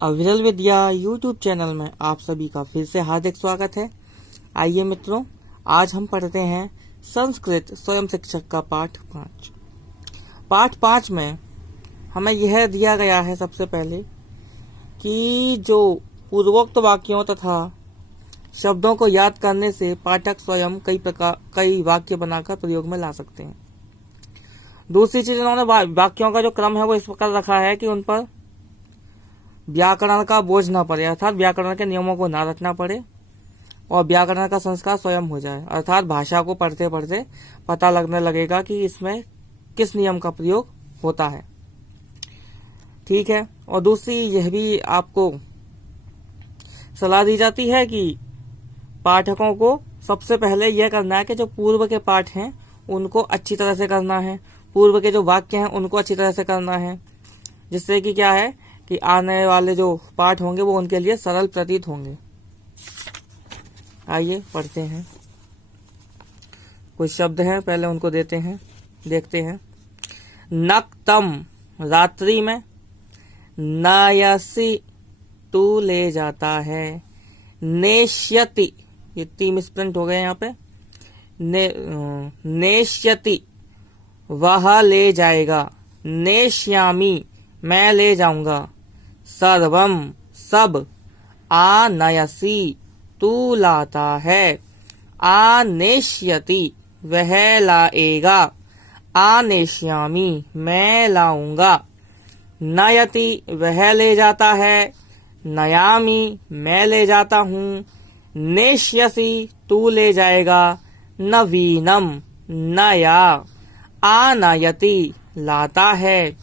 अविरल विद्या YouTube channel में आप सभी का फिर से हार्दिक स्वागत है। आइए मित्रों, आज हम पढ़ते हैं संस्कृत स्वयं शिक्षक का पाठ 5 में हमें यह दिया गया है सबसे पहले कि जो पूर्वोक्त वाक्यों तथा शब्दों को याद करने से पाठक स्वयं कई वाक्य बनाकर प्रयोग में ला सकते हैं। दूसरी चीज, इन्होंने वाक्यों का जो क्रम है वो इस प्रकार रखा है कि उन पर व्याकरण का बोझ न पड़े, अर्थात व्याकरण के नियमों को ना रटना पड़े और व्याकरण का संस्कार स्वयं हो जाए, अर्थात भाषा को पढ़ते पढ़ते पता लगने लगेगा कि इसमें किस नियम का प्रयोग होता है। ठीक है। और दूसरी यह भी आपको सलाह दी जाती है कि पाठकों को सबसे पहले यह करना है कि जो पूर्व के पाठ हैं उनको अच्छी तरह से करना है, पूर्व के जो वाक्य हैं उनको अच्छी तरह से करना है, जिससे कि क्या है कि आने वाले जो पाठ होंगे वो उनके लिए सरल प्रतीत होंगे। आइए पढ़ते हैं। कुछ शब्द हैं, पहले उनको देखते हैं। नक्तम रात्रि में, नयसी तू ले जाता है, नेष्यति ये 3 मिसप्रिंट हो गए यहाँ पे, नेष्यति वह ले जाएगा, नेष्यामी मैं ले जाऊंगा, सर्वम सब, आनयसी तू लाता है, आनेष्यति वह लाएगा, आनेष्यामी मैं लाऊंगा, नयति वह ले जाता है, नयामी मैं ले जाता हूँ, नेष्यसि तू ले जाएगा, नवीनम नया, आनयति लाता है,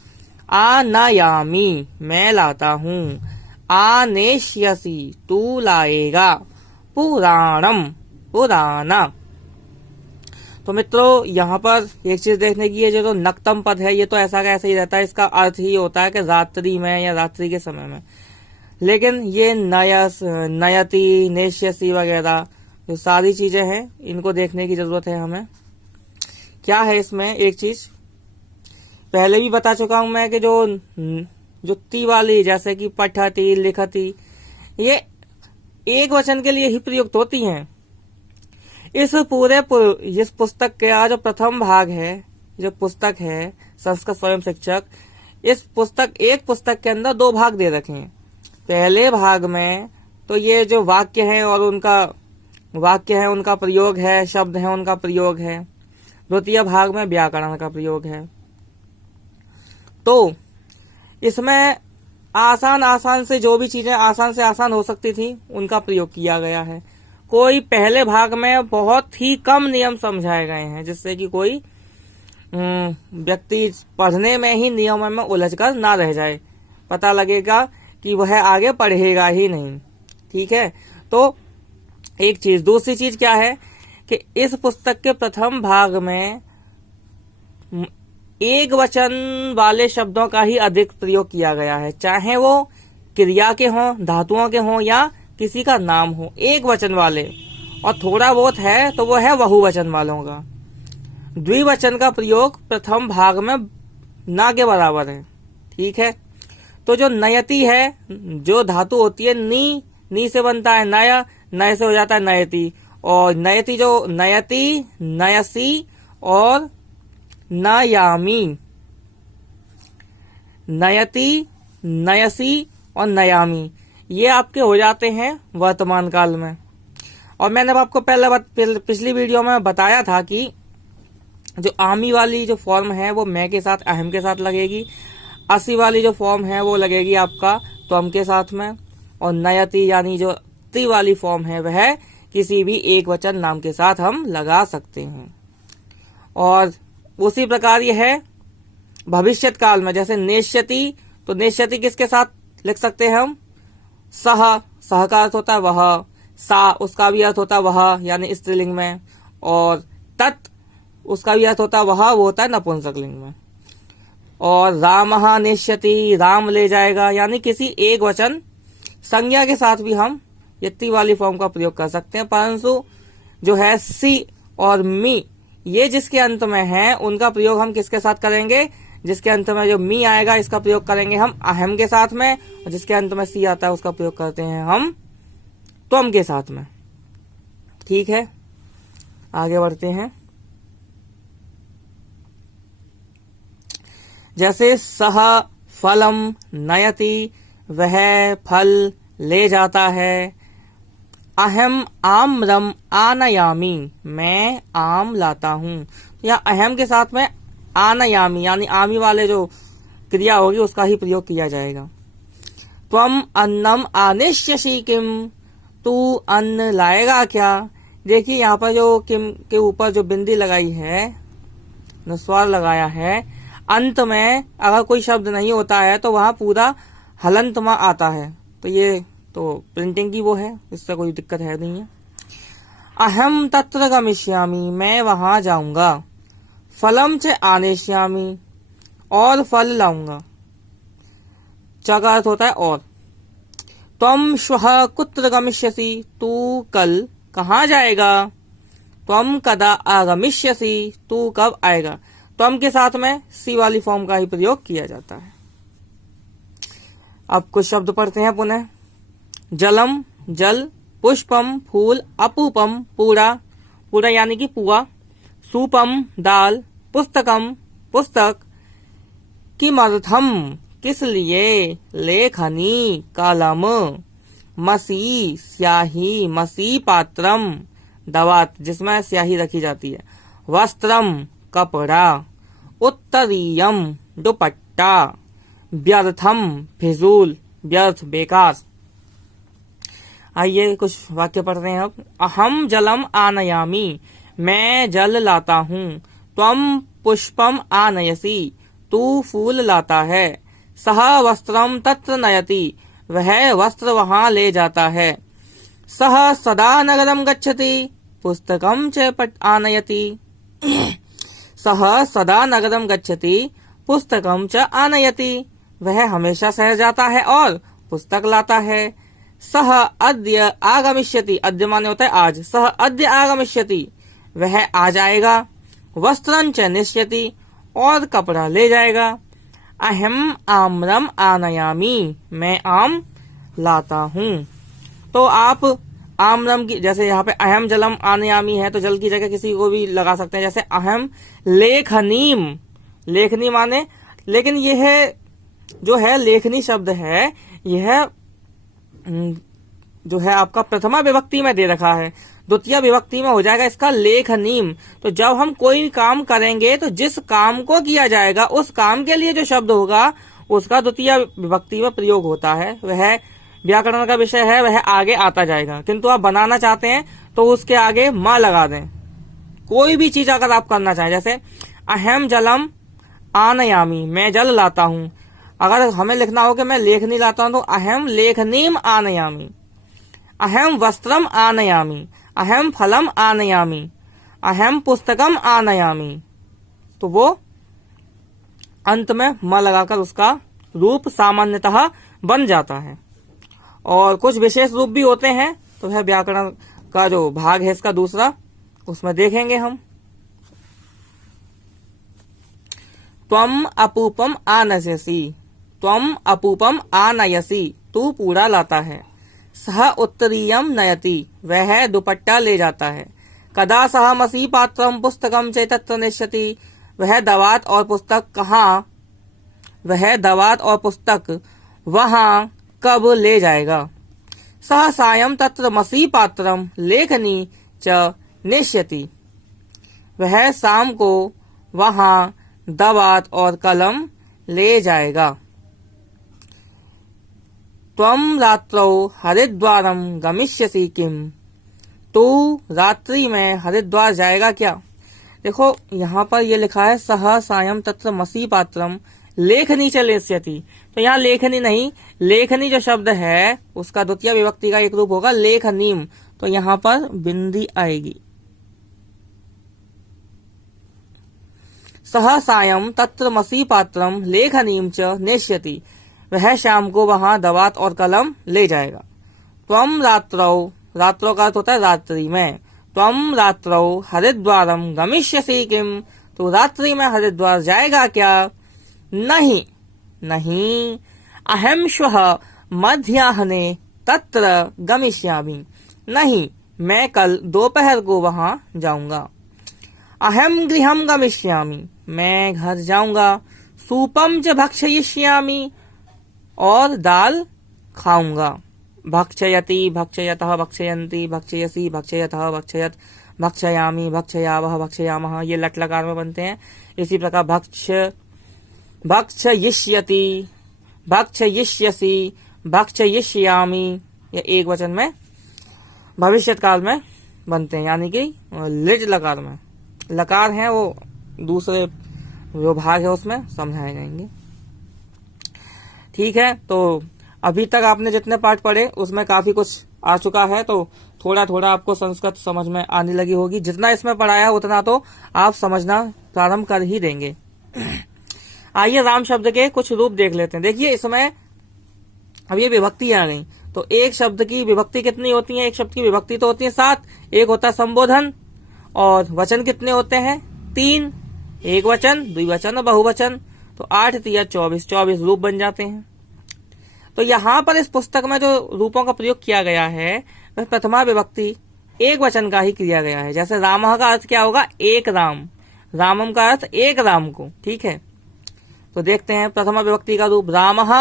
आनयामी मैं लाता हूँ, आनेष्यसि तू लाएगा, पुराणम पुराना। तो मित्रों, यहाँ पर एक चीज देखने की है, जो नक्तम पद है ये तो ऐसा का ऐसा ही रहता है, इसका अर्थ ही होता है कि रात्रि में या रात्रि के समय में। लेकिन ये नयस, नयति, नेष्यसि वगैरह जो सारी चीजें हैं इनको देखने की जरूरत है हमें। क्या है इसमें एक चीज पहले भी बता चुका हूं मैं कि जो ती वाली, जैसे कि पठती, लिखती, ये एक वचन के लिए ही प्रयुक्त होती हैं। इस पुस्तक का जो प्रथम भाग है, जो पुस्तक है संस्कृत स्वयं शिक्षक, एक पुस्तक के अंदर 2 भाग दे रखे हैं। पहले भाग में तो ये जो वाक्य है और उनका प्रयोग है, शब्द है उनका प्रयोग है। द्वितीय भाग में व्याकरण का प्रयोग है। तो इसमें आसान से जो भी चीजें आसान से आसान हो सकती थी उनका प्रयोग किया गया है। कोई पहले भाग में बहुत ही कम नियम समझाए गए हैं, जिससे कि कोई व्यक्ति पढ़ने में ही नियमों में उलझकर ना रह जाए, पता लगेगा कि वह आगे पढ़ेगा ही नहीं। ठीक है। तो एक चीज, दूसरी चीज क्या है कि इस पुस्तक के प्रथम भाग में एक वचन वाले शब्दों का ही अधिक प्रयोग किया गया है, चाहे वो क्रिया के हों, धातुओं के हों या किसी का नाम हो, एक वचन वाले। और थोड़ा बहुत है तो वो है बहुवचन वालों का। द्विवचन का प्रयोग प्रथम भाग में ना के बराबर है। ठीक है। तो जो नयति है, जो धातु होती है, नी से बनता है नया, नय से हो जाता है नयति, और नयति जो नयति, नयसी और नयामी, नयति, नयसी और नयामी, ये आपके हो जाते हैं वर्तमान काल में। और मैंने आपको पिछली वीडियो में बताया था कि जो आमी वाली जो फॉर्म है वो मैं के साथ, अहम के साथ लगेगी। असी वाली जो फॉर्म है वो लगेगी आपका त्वम के साथ में। और नयति यानी जो ति वाली फॉर्म है वह किसी भी एक वचन नाम के साथ हम लगा सकते हैं। और उसी प्रकार यह है भविष्यत काल में, जैसे नेष्यति, तो नेष्यति किसके साथ लिख सकते हैं हम? सह का अर्थ होता है वह, सा उसका भी अर्थ होता है वह यानी स्त्रीलिंग में, और तत् उसका भी अर्थ होता है वह, वो होता है नपुंसकलिंग में। और रामः नेष्यति, राम ले जाएगा, यानी किसी एक वचन संज्ञा के साथ भी हम यति वाली फॉर्म का प्रयोग कर सकते हैं। परंतु जो है सी और मी, ये जिसके अंत में है उनका प्रयोग हम किसके साथ करेंगे? जिसके अंत में जो मी आएगा इसका प्रयोग करेंगे हम अहम के साथ में, और जिसके अंत में सी आता है उसका प्रयोग करते हैं हम त्वम के साथ में। ठीक है, आगे बढ़ते हैं। जैसे सह फलम नयति, वह फल ले जाता है। अहम आम्रम आनयामी, मैं आम लाता हूं। तो यहाँ अहम के साथ में आनयामी यानी आमी वाले जो क्रिया होगी उसका ही प्रयोग किया जाएगा। त्वम अन्नम आनिष्यसि किम, तू अन्न लाएगा क्या। देखिए यहाँ पर जो किम के ऊपर जो बिंदी लगाई है, नुस्वार लगाया है, अंत में अगर कोई शब्द नहीं होता है तो वहां पूरा हलंतमा आता है। तो ये तो प्रिंटिंग की वो है, इससे कोई दिक्कत है नहीं है। अहम तत्र गमिष्यामि, मैं वहां जाऊंगा। फलम च आनेष्यामि, और फल लाऊंगा। च का अर्थ होता है और। त्वम श्वः कुत्र गमिष्यसि, तू कल कहाँ जाएगा। त्वम कदा आगमिष्यसि, तू कब आएगा। त्वम के साथ में सी वाली फॉर्म का ही प्रयोग किया जाता है। अब कुछ शब्द पढ़ते हैं पुनः। जलम जल, पुष्पम फूल, अपूपम पूरा, पूरा यानी कि पुआ, सूपम दाल, पुस्तकम पुस्तक, किमर्थम किस लिए, लेखनी कलम, मसी स्याही, मसी पात्रम दवात जिसमें स्याही रखी जाती है, वस्त्रम कपड़ा, उत्तरीयम दुपट्टा, व्यर्थम फिजूल व्यर्थ बेकार। आइए कुछ वाक्य पढ़ते हैं अब। अहम जलम आनयामी, मैं जल लाता हूँ। त्वम पुष्पम आनयसी, तू फूल लाता है। सह वस्त्रम तत्र नयति, वह वस्त्र वहां ले जाता है। सह सदा नगरम गच्छति, पुस्तकम च आनयति। सह सदा नगरम गच्छति, पुस्तकम च आनयति, वह हमेशा शहर जाता है और पुस्तक लाता है। सह अद्य आगमिष्यति, अद्य माने होता है आज, सह अद्य आगमिष्यति, वह आ जाएगा। वस्त्रंच निश्यति, और कपड़ा ले जाएगा। अहम आम्रम आनयामी, मैं आम लाता हूँ। तो आप आम्रम की, जैसे यहाँ पे अहम जलम आनयामी है तो जल की जगह किसी को भी लगा सकते हैं, जैसे अहम लेखनीम, लेखनी माने, लेकिन यह जो है लेखनी शब्द है, यह जो है आपका प्रथमा विभक्ति में दे रखा है, द्वितीय विभक्ति में हो जाएगा इसका लेखनीम। तो जब हम कोई काम करेंगे तो जिस काम को किया जाएगा उस काम के लिए जो शब्द होगा उसका द्वितीय विभक्ति में प्रयोग होता है। वह व्याकरण का विषय है, वह आगे आता जाएगा। किंतु आप बनाना चाहते हैं तो उसके आगे माँ लगा दें। कोई भी चीज अगर आप करना चाहें, जैसे अहम जलम आनयामी, मैं जल लाता हूँ। अगर हमें लिखना हो कि मैं लेखनी लाता हूं तो अहम लेखनीम आनयामी। अहम वस्त्रम आनयामी, अहम फलम आनयामी, अहम पुस्तकम आनयामी। तो वो अंत में म लगाकर उसका रूप सामान्यतः बन जाता है। और कुछ विशेष रूप भी होते हैं, तो वह व्याकरण का जो भाग है इसका दूसरा, उसमें देखेंगे हम। त्वम अपूपम आनयसि, त्वम अपूपम आनयसि, तू पूरा लाता है। सह उत्तरीयम नयति, वह दुपट्टा ले जाता है। कदा सह मसी पात्रम पुस्तकम च तत्र निश्यति, वह दवात और पुस्तक कहाँ, वह दवात और पुस्तक वहां कब ले जाएगा। सह सायं तत्र मसी पात्रम लेखनी च निश्यति, वह शाम को वहां दवात और कलम ले जाएगा। त्वम रात्रौ हरिद्वारम गमिष्यसि किम, तू रात्रि में हरिद्वार जाएगा क्या। देखो यहाँ पर ये लिखा है सह सायं तत्र मसी पात्रम लेखनी च नेष्यति, तो यहाँ लेखनी नहीं, लेखनी जो शब्द है उसका द्वितीय विभक्ति का एक रूप होगा लेखनीम, तो यहाँ पर बिंदी आएगी। सह सायं तत्र मसी पात्रम लेखनीम च नेष्यति, वह शाम को वहां दवात और कलम ले जाएगा। त्वम रात्रौ, रात्रों का अर्थ होता है रात्रि में। त्वम रात्रौ हरिद्वारम गमिष्यसि किम, तो रात्रि में हरिद्वार जाएगा क्या। नहीं नहीं। अहम श्वः मध्याह्ने तत्र गमिष्यामि, नहीं मैं कल दोपहर को वहां जाऊंगा। अहम गृहं गमिष्यामि, मैं घर जाऊंगा। सूपम च भक्षयिष्यामि, और दाल खाऊंगा। भक्षयति, भक्षयतः, भक्षयन्ति, भक्षयसि, भक्षयतः, भक्षयत, भक्षयामि, भक्षयावः, भक्षयामः, ये लट लकार में बनते हैं। इसी प्रकार भक्षयिष्यति, भक्षयिष्यसि, भक्षयिष्यामि, ये एक वचन में भविष्यत काल में बनते हैं, यानी कि लिट लकार में। लकार है वो दूसरे जो भाग है उसमें समझाए जाएंगे। ठीक है, तो अभी तक आपने जितने पाठ पढ़े उसमें काफी कुछ आ चुका है, तो थोड़ा थोड़ा आपको संस्कृत समझ में आने लगी होगी। जितना इसमें पढ़ाया उतना तो आप समझना प्रारंभ कर ही देंगे। आइए राम शब्द के कुछ रूप देख लेते हैं। देखिए इसमें अब ये विभक्ति आ गई, तो एक शब्द की विभक्ति कितनी होती है? एक शब्द की विभक्ति तो होती है 7। एक होता है संबोधन, और वचन कितने होते हैं? 3, एक वचन, द्विवचन और बहुवचन, तो 8 3 24, 24 रूप बन जाते हैं। तो यहाँ पर इस पुस्तक में जो रूपों का प्रयोग किया गया है वह प्रथमा विभक्ति एक वचन का ही किया गया है। जैसे रामः का अर्थ क्या होगा? एक राम, रामम का अर्थ एक राम को। ठीक है, तो देखते हैं प्रथमा विभक्ति का रूप। रामः,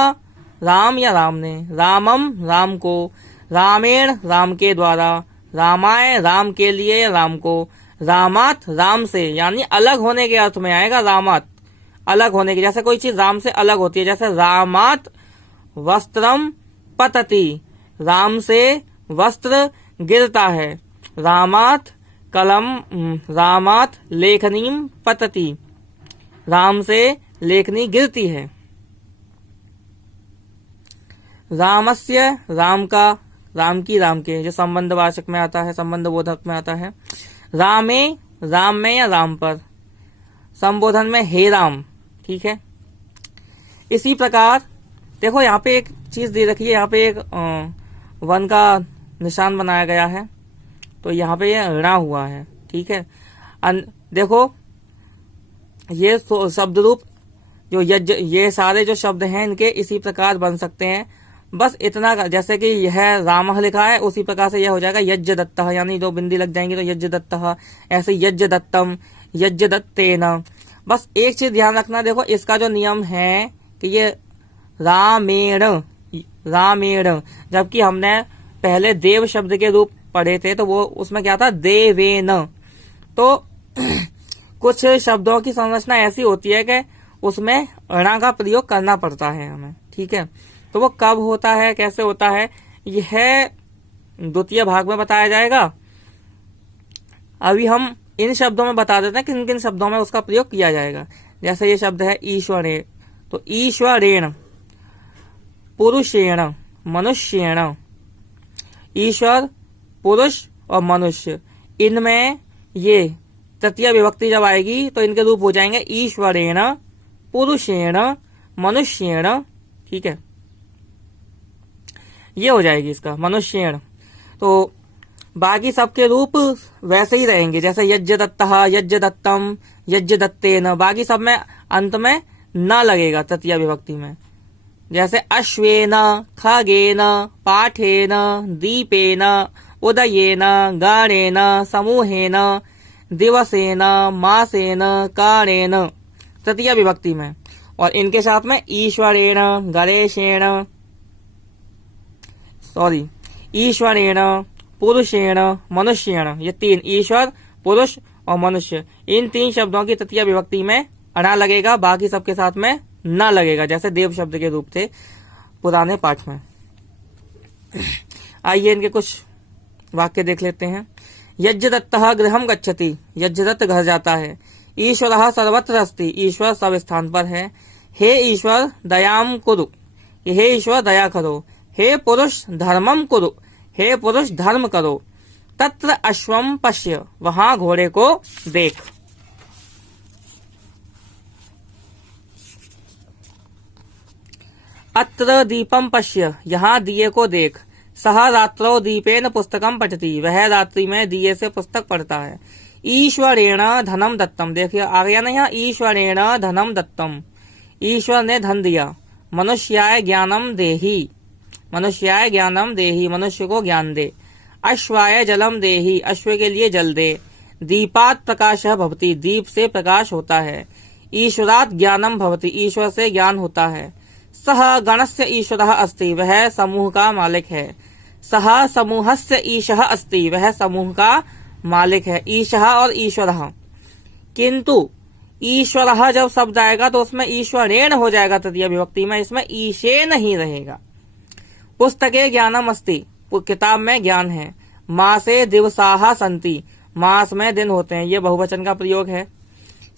राम या राम ने, रामम राम को, रामेण राम के द्वारा, रामाय राम के लिए राम को, रामात राम से, यानी अलग होने के अर्थ में आएगा। रामात अलग होने की, जैसे कोई चीज राम से अलग होती है, जैसे रामात वस्त्रम पतति, राम से वस्त्र गिरता है। रामात कलम, रामात लेखनीम पतति, राम से लेखनी गिरती है। रामस्य, राम का, राम की, राम के, जो संबंधवाचक में आता है, संबंध बोधक में आता है। रामे, राम में या राम पर, संबोधन में हे राम। ठीक है, इसी प्रकार देखो यहाँ पे एक चीज दे रखी है, यहाँ पे एक वन का निशान बनाया गया है, तो यहाँ पे ये ऋणा हुआ है। ठीक है, देखो ये शब्द रूप जो यज्ञ, ये सारे जो शब्द हैं इनके इसी प्रकार बन सकते हैं। बस इतना, जैसे कि यह रामः लिखा है उसी प्रकार से यह हो जाएगा यज्ञ दत्तः, यानी दो बिंदी लग जाएंगी तो यज्ञ दत्तः, ऐसे यज्ञ दत्तम, यज्ञ दत्तेन। बस एक चीज ध्यान रखना, देखो इसका जो नियम है कि ये रामेण, रामेण, जबकि हमने पहले देव शब्द के रूप पढ़े थे तो वो उसमें क्या था? देवेन। तो कुछ शब्दों की संरचना ऐसी होती है कि उसमें ऋणा का प्रयोग करना पड़ता है हमें। ठीक है, तो वो कब होता है, कैसे होता है, यह द्वितीय भाग में बताया जाएगा। अभी हम इन शब्दों में बता देते हैं कि किन किन शब्दों में उसका प्रयोग किया जाएगा। जैसे ये शब्द है ईश्वरे, तो ईश्वरेण, पुरुषेण, मनुष्येण। ईश्वर, पुरुष और मनुष्य, इनमें ये तृतीय विभक्ति जब आएगी तो इनके रूप हो जाएंगे ईश्वरेण, पुरुषेण, मनुष्येण। ठीक है, ये हो जाएगी इसका मनुष्येण। तो बाकी सबके रूप वैसे ही रहेंगे, जैसे यज्ञ दत्तः, यज्ञ दत्तम, यज्ञ दत्तेन। बाकी सब में अंत में न लगेगा तृतीय विभक्ति में, जैसे अश्वेन, खगेन, पाठेन, दीपेन, उदयेन, गणेन, समूहेन, दिवसेन, मासेन, काणेन, तृतीय विभक्ति में। और इनके साथ में ईश्वरेण, गणेशेण, ईश्वरेण, पुरुषेण, मनुष्येण, ये 3, ईश्वर, पुरुष और मनुष्य, इन 3 शब्दों की तृतीय विभक्ति में अणा लगेगा, बाकी सबके साथ में न लगेगा, जैसे देव शब्द के रूप थे पुराने पाठ में। आइए इनके कुछ वाक्य देख लेते हैं। यज्ञदत्तः गृहं गच्छति, यज्ञदत्त घर जाता है। ईश्वरः सर्वत्र अस्ति, ईश्वर सब स्थान पर है। हे ईश्वर दयाम कुरु, हे ईश्वर दया करो। हे पुरुष धर्मम कुरु, हे पुरुष धर्म करो। तत्र अश्वम पश्य, वहां घोड़े को देख। अत्र दीपम पश्य, यहाँ दिए को देख। सह रात्रौ दीपेन पुस्तकम पठति, वह रात्रि में दिए से पुस्तक पढ़ता है। ईश्वरेण धनम दत्तम, देखिए आ गया ना यहाँ, ईश्वरेण धनम दत्तम। ईश्वर ने धन दिया। मनुष्याय ज्ञानम देहि, मनुष्याय ज्ञानम देहि, मनुष्य को ज्ञान दे। अश्वाय जलम देहि, अश्व के लिए जल दे। दीपात प्रकाशः भवति, दीप से प्रकाश होता है। ईश्वरात ज्ञानम भवति, ईश्वर से ज्ञान होता है। सह गणस्य ईश्वरः अस्ति, वह समूह का मालिक है। सह समूहस्य ईशः अस्ति, वह समूह का मालिक है। ईशः और ईश्वरः, किंतु ईश्वरः जब शब्द आएगा तो उसमें ईश्वरेण हो जाएगा तृतीय विभक्ति में, इसमें ईशे नहीं रहेगा। पुस्तके ज्ञानम अस्ति, किताब में ज्ञान है। मासे दिवसाः सन्ति, मास में दिन होते हैं, ये बहुवचन का प्रयोग है।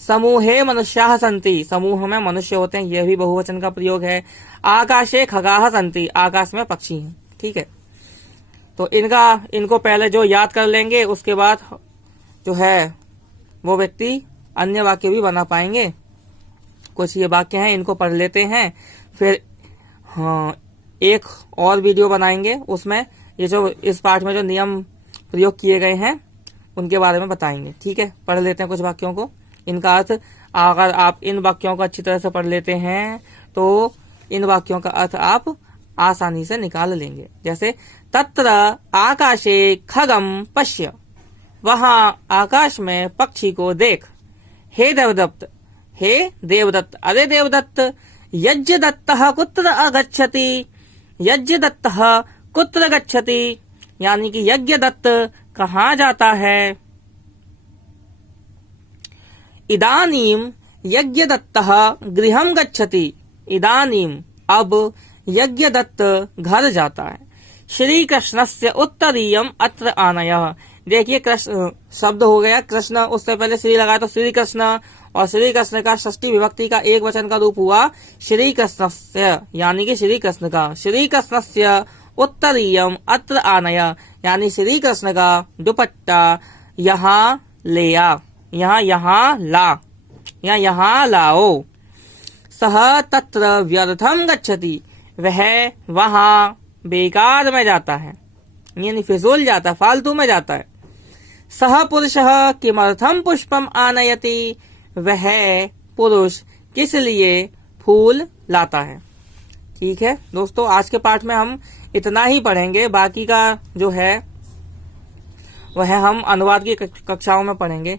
समूहे मनुष्याः सन्ति, समूह में मनुष्य होते हैं, यह भी बहुवचन का प्रयोग है। आकाशे खगाः सन्ति, आकाश में पक्षी हैं। ठीक है, तो इनको पहले जो याद कर लेंगे, उसके बाद जो है वो व्यक्ति अन्य वाक्य भी बना पाएंगे। कुछ ये वाक्य हैं, इनको पढ़ लेते हैं, फिर हाँ एक और वीडियो बनाएंगे, उसमें ये जो इस पाठ में जो नियम प्रयोग किए गए हैं उनके बारे में बताएंगे। ठीक है, पढ़ लेते हैं कुछ वाक्यों को। इनका अर्थ, अगर आप इन वाक्यों को अच्छी तरह से पढ़ लेते हैं तो इन वाक्यों का अर्थ आप आसानी से निकाल लेंगे। जैसे तत्र आकाशे खगम पश्य, वहां आकाश में पक्षी को देख। हे देवदत्त, हे देवदत्त, अरे देवदत्त, यज्ञदत्तः कुत्र अगच्छति, यज्ञदत्तः कुत्र गच्छति, यानी कि यज्ञदत्त कहाँ जाता है। इदानीम यज्ञदत्तः गृहं गच्छति, इदानीम अब यज्ञदत्त घर जाता है। श्री कृष्णस्य उत्तरीयम अत्र आनयः, देखिए कृष्ण शब्द हो गया, कृष्ण उससे पहले श्री लगाया तो श्री कृष्ण, और श्री कृष्ण का षष्ठी विभक्ति का एक वचन का रूप हुआ श्री कृष्णस्य, यानी कि श्री कृष्ण का। श्री कृष्णस्य उत्तरीयम अत्र आनय, यानी श्री कृष्ण का दुपट्टा यहाँ ले आ, यहाँ ला, यहाँ लाओ। सह तत्र व्यर्थम गच्छति, वह वहां बेकार में जाता है, यानी फिजूल जाता है, फालतू में जाता है। सह पुरुषः किमर्थम पुष्पम आनयति, वह पुरुष किस लिए फूल लाता है। ठीक है दोस्तों, आज के पाठ में हम इतना ही पढ़ेंगे, बाकी का जो है वह हम अनुवाद की कक्षाओं में पढ़ेंगे।